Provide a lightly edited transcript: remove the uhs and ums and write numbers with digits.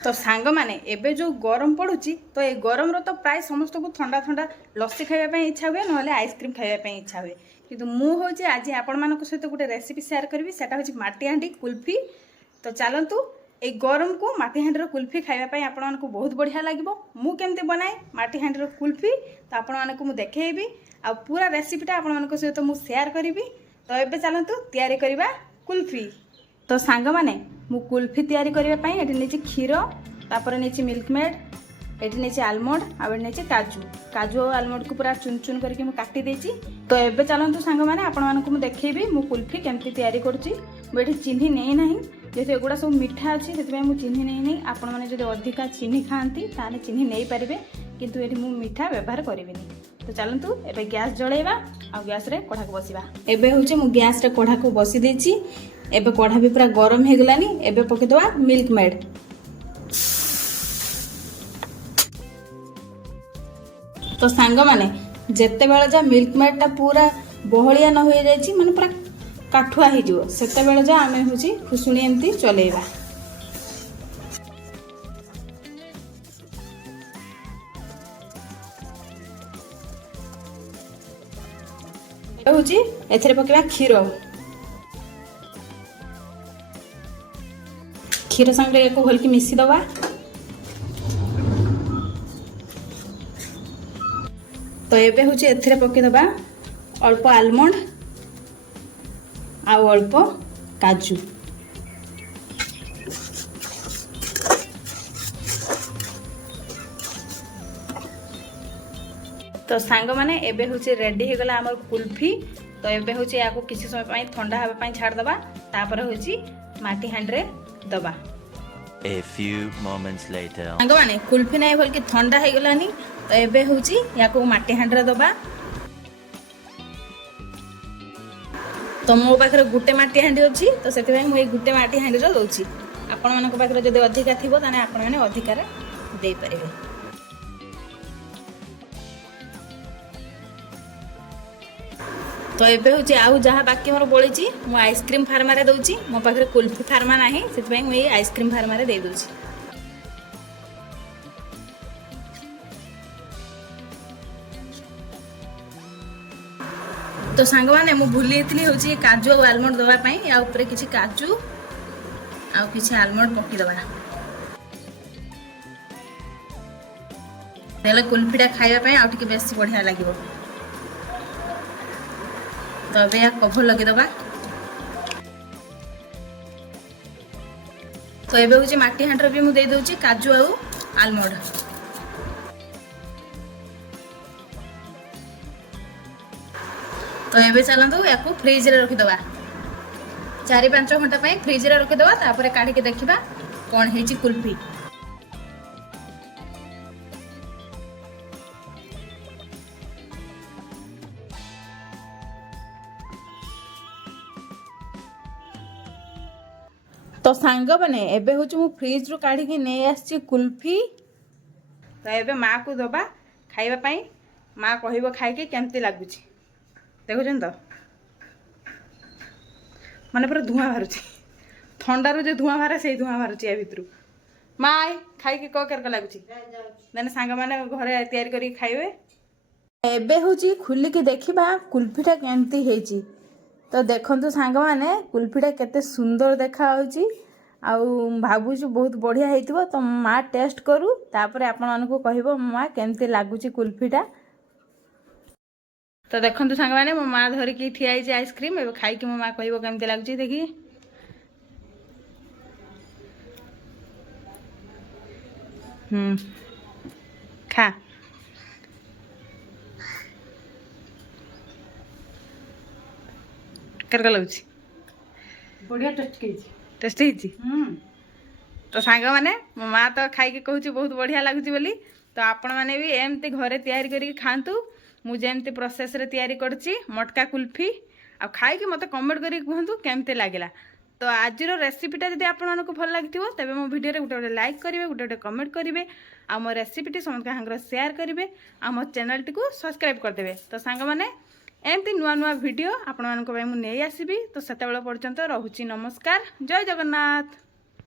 तो सांग माने एबे जो गरम पड़ुची तो ये गरम रो तो प्राय समस्त को ठंडा ठंडा लस्सी खाइबा इच्छा हुए ना आइसक्रीम खाइबा इच्छा हुए किंतु मु होची आज आपण मानक सहित गोटे रेसिपी शेयर करबी सेटा होची माटी हांडी कुल्फी। तो चलतु ए गरम को माटी हांडी रो कुल्फी खाइबा आपण मानक बहुत बढ़िया लागिवो। मु केमते बनाए माटी हांडी रो कुल्फी तो आपण मानक मु देखेबी आ पूरा रेसिपीटा आपण मानक सहित मु शेयर करबी। तो एबे चलतु तयारी करबा कुल्फी। तो सांग माने मु कुल्फी तयारी करबा पई एठी नेची क्षीर तापर नेची मिल्क मेड एठी नेची आलमंड आ नेची काजू काजू और आलमंड को पूरा चुन चुन करके मु काटी देची। तो एबे चलंतु सांग माने आपण मानक मु देखेबी मु कुल्फी केमती तयारी करची। मु एठी चिन्ही नै नाही जेते एगुडा सब मिठा अछि सेति मु चिन्ही नै नै आपण माने जदि अधिका चिन्ही खांती ताने चिन्ही नै परिबे किंतु एठी मु मिठा व्यवहार करिवेनी। तो चलंतु एबे गैस जळेबा आ गैस रे कढ़ा को बसिबा। एबे होचे मु गैस रे कढ़ा को बसी देची। एबे कढ़ा भी पूरा गरम हे गलानी। एबे पके दवा मिल्क मेड। तो सांग माने जेते बेला जा मिल्क मेड टा पूरा बहलिया न होई जायची माने पूरा काठुआ हे जिवो सेते बेला जा आमे होची खुसुनी एमती चलेबा। होची एथरे पकेबा क्षीर क्षीर संगे एको हल्की मिसी दवा। तो एबे होची एथरे पके दबा अल्प आलमंड आ अल्प काजू। तो सांग माने एबे होची रेडी हे गला हमर कुल्फी। तो एबे होची याको किछि समय पई ठंडा हबा पई छाड़ दबा तापर होची माटी हांड रे दबा। A few moments later सांग माने कुल्फी नै भल के ठंडा हे गलानी। तो एबे होची याको माटी हांड रे दबा। तो मो पाखरे गुटे माटी हांडी अछि तो सेति भाई मु ए गुटे माटी हांडी रे दोछि। आपण मानक पाखरे जदि अधिका थिबो ताने आपण माने अधिकार देई परिबे। तो एबे होची आउ जहा बाकी मोर बोलिची मु आइसक्रीम फार्मा रे दोछि। मो पाखरे कुल्फी फार्मा नाही सेति भाई मु ए आइसक्रीम फार्मा रे दे दोछि। तो सांग माने मु भूली इतली होची काजू और आलमंड दवा पई या ऊपर किछि काजू आ किछि आलमंड पकी दवा। तेले कुल्फीटा खाइबा पई आ टिके बेसी बढ़िया लागिवो। तो अबे या कभर लगे दबा। तो एबे होची माटी हांडर भी मु दे दोची काजू आ आलमंड। तो एबे चलंतु याको फ्रिज रे रखि दबा 4-5 घंटा पई फ्रिज रे रखि दबा तापर काढी के देखिबा कोन हेची कुल्फी। तो सांग बने एबे होची मु फ्रिज रो काढी के नै आछि कुल्फी। तो एबे मां को दबा खाइबा पई मां कहिबो खाइ के केमती लागुची देखुछन। तो माने पूरा धुआं बारुची ठंडा रो जे धुआं बारे से धुआं बारुची ए भितरु। माय खाइ के को केरका लागुची देने सांग माने घरे तयारी करी खाइबे। एबे होची खुली के देखिबा कुल्फीटा केमती हेची। तो देखंतु सांग माने कुल्फीटा केते सुंदर देखा होची आउ भाबुछु बहुत बढ़िया हेतिबो। तो मां टेस्ट करू तापर आपण मानको कहिबो मां केमती लागुची कुल्फीटा। तो देखंतु सांग माने मो मां धरि की ठिया आइछि आइसक्रीम एबे खाइ के मो मां कहिबो केमती लागुची देखि। खा करका लागुची बढ़िया टेस्ट केछि टेस्ट हेछि। तो सांग माने मो मां तो खाइ के कहूची बहुत बढ़िया लागुची बोली। तो आपण माने भी एमती घरे तयारी करी खांतु मु जेमती प्रोसेस रे तयारी करछि मटका कुल्फी आ खाइ के मते कमेंट करी कहंतु केमते लागिला। तो आज रेसिपीटा जदि आपण मानको भल लागिथिबो तबे मो वीडियो रे गुटे लाइक करिवे गुटे कमेंट करिवे आ मो रेसिपीटी समस्त हांगर शेयर करिवे आ मो चैनल टी को सब्सक्राइब कर देबे। तो सांग माने एमती नुआ नुआ वीडियो आपण मानको पई मु नै आसीबी। तो सेते बेला पर्यंत रहूची नमस्कार जय जगन्नाथ।